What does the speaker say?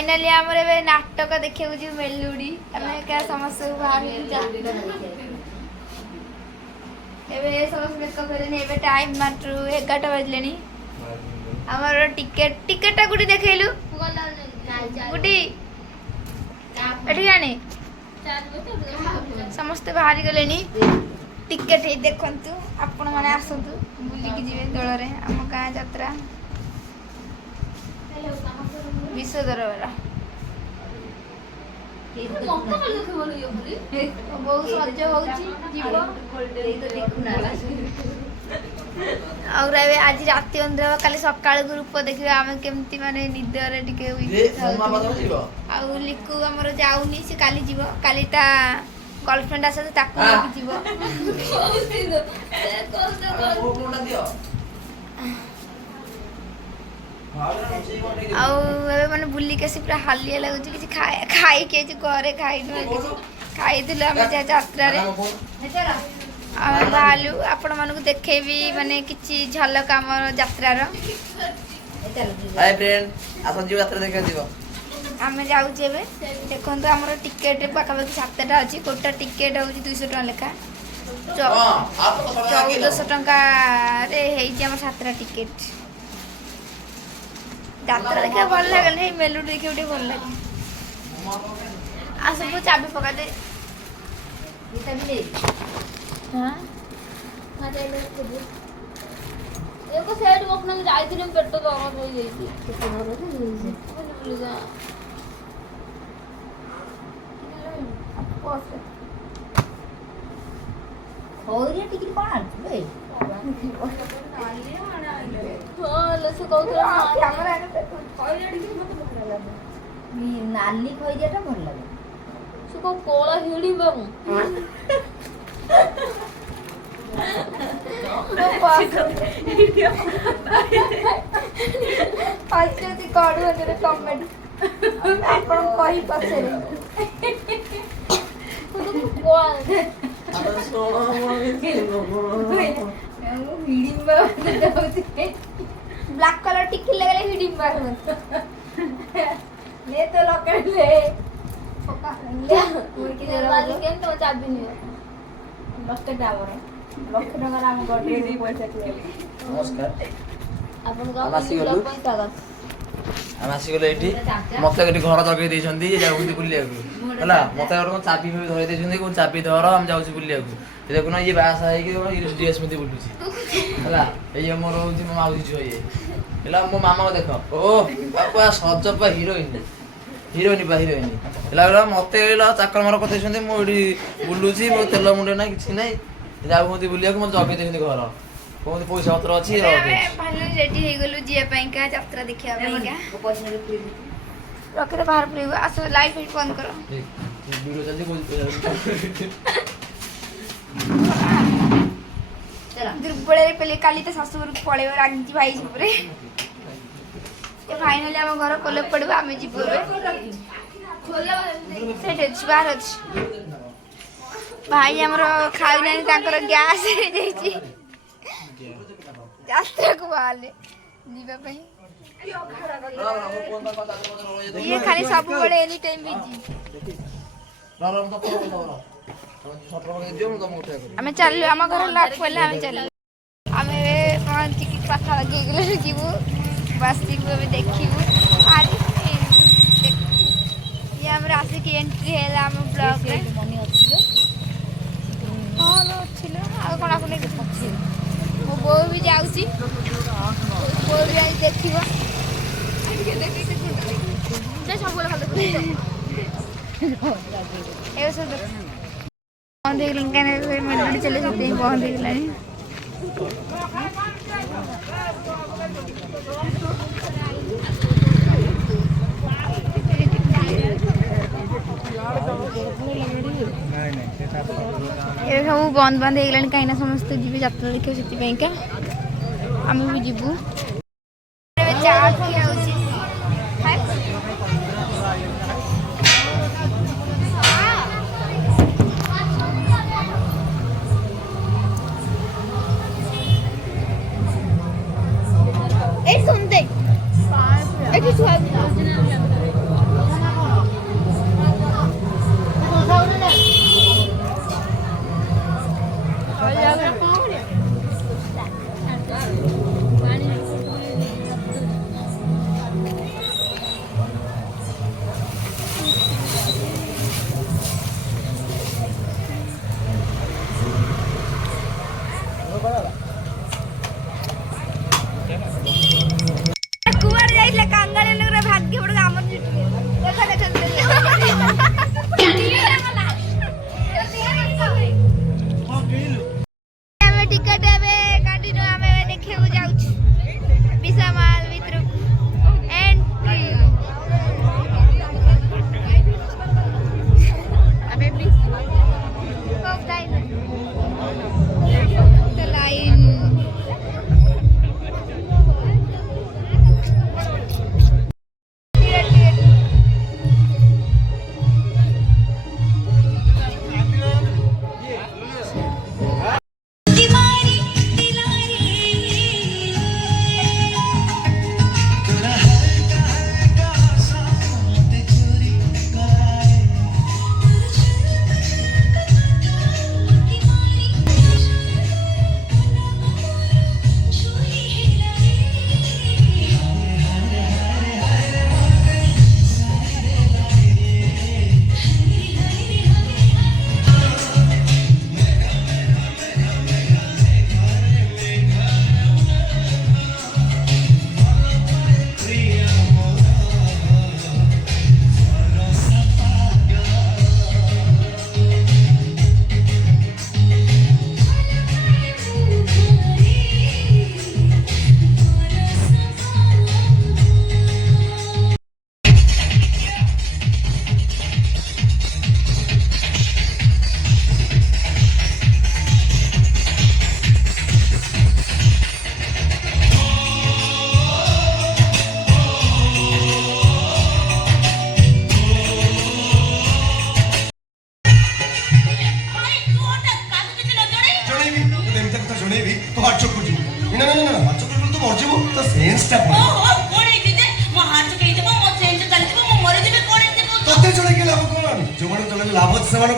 finally आमर ए नाटक देखा मेलुड़ी आम क्या समस्त बाहर समस्त मेकअप ए टाइम मात्र 11 बजले आमर टिकेट टिकेटा गुटी देखलु गुटी जाने समस्ते बाहरी गले टिकेट देखु आपण मैंने आसतु बुलिकी जी दौड़ आम गाँ यात्रा विश्व दरबार बहुत सज और आज राति अंधेर काली सकाळ रूप देखिए आम केमती माने निदरे टिके आउ लिकु हमर जाउनी से काली जीव काली ता गर्लफ्रेंड आसे ताकू लेके जीव आउ माने बुली के पूरा हालिया लगुच कि खाई के घरे खाई खाई यात्रा बाहलु आपण मानक देखेबी माने किछि झलक आमर यात्रार हाय फ्रेंड आसन जीव यात्रा देखा जीव आमे जाउ जेबे देखंतु हमर टिकेट पाखा पाखी 7टा अछि कोटा टिकेट होउची 200 टका लेखा 1400 टका रे हेई जे हमर 7टा टिकेट यात्रा देखा भल लागल नहीं मेलुडी देखि उठी भल लागे आ सब चाबी पका दे इता भी ले हां मारे ले खुद एको साइड वखना जाई दिन पेट दरद हो जाई पेट दरद हो जाई बोल जा होरिया टिकट कोन आछ बे से कहूला कैमरा आने पे होरिया टिकट मते भल लागे मी नाली खोइजाटा भल लागे से को कोला हिडी बाबू आजती काढू वगैरे कमेंट आपण कही पछरे ब्लैक कलर टिकी लगले हिडिंबा ले तो लकड़ ले पका ले मुर्की दे वाली केन तो चाबी नहीं लक्के डावर लक्के टका हम गडे दे पैसा के नमस्कार आपण गाँव पैसा गस हम आसी गले एठी मते एठी घर जगे दैछंती जाउंती बुलिया को हला मते और चाबी भी धरे दैछंती को चाबी धर हम जाउछी बुलिया को देखुना ये बासा है कि ड्रेस में बुलुची हला ये मोर होची मो माउसी जो ये हला मो मामा को देखो ओ बापा सजपा हीरोइन हला मते चाकर मार कथे छंती मो एठी बुलुची मो तेल मुंडे ना किछि नै जाउंती बुलिया को मो जगे दैछंती घर कोन पैसा पत्र अछि फाइनली रेडी हे गेलु जिया पई का यात्रा देखिया पई का रखरे बाहर पड़े आसो लाइव फिट बंद करो वीडियो जल्दी बोल चला दुर्बळे पले काली त सासुर पळे रांची भाई सुपरे ए फाइनली हम घर कोले पड़बा हम जीबोबे सेट बाहर अछि भाई हमरो खाइ नाही ताकर गैस रे जाईची यात्रा को वाले जीवा पई ये खाली सब बड़े एनी टाइम बिजी हमें चल हम घर लाख पहले हमें चल हमें पांच टिकट पाखा लगे गेले जीवो बस जीवो भी देखिबो आज ये हम राशि की एंट्री है हम ब्लॉग रे मनी अछि हां लो छिलो आ कोना कोने अछि मो बो भी जाउची बो भी आज देखिबो से सब बोले भलो ए सब बंद हो गलन काने मेलोडी चले जाते हैं बंद हो गलानी ये सब बंद बंद हो गलानी कहीं ना समस्त जीवे यात्रा देखियो सेति पई का हम भी जीवु चाट किया उची ए सुनते ए किछु କୁଆଡେ ଯାଇଥିଲେ କାଙ୍ଗାଳି ଲୋକର ଭାଗ୍ୟ ପଡୁ ଆମର ଆମେ ଟିକେଟ ଏବେ କାଟିନୁ ଆମେ ଦେଖିବାକୁ ଯାଉଛୁ ବିଶାମାଲ ଭିତରକୁ ଏଣ୍ଟ୍ରି ଲାଇନ ଲାଭ ସେମାନେ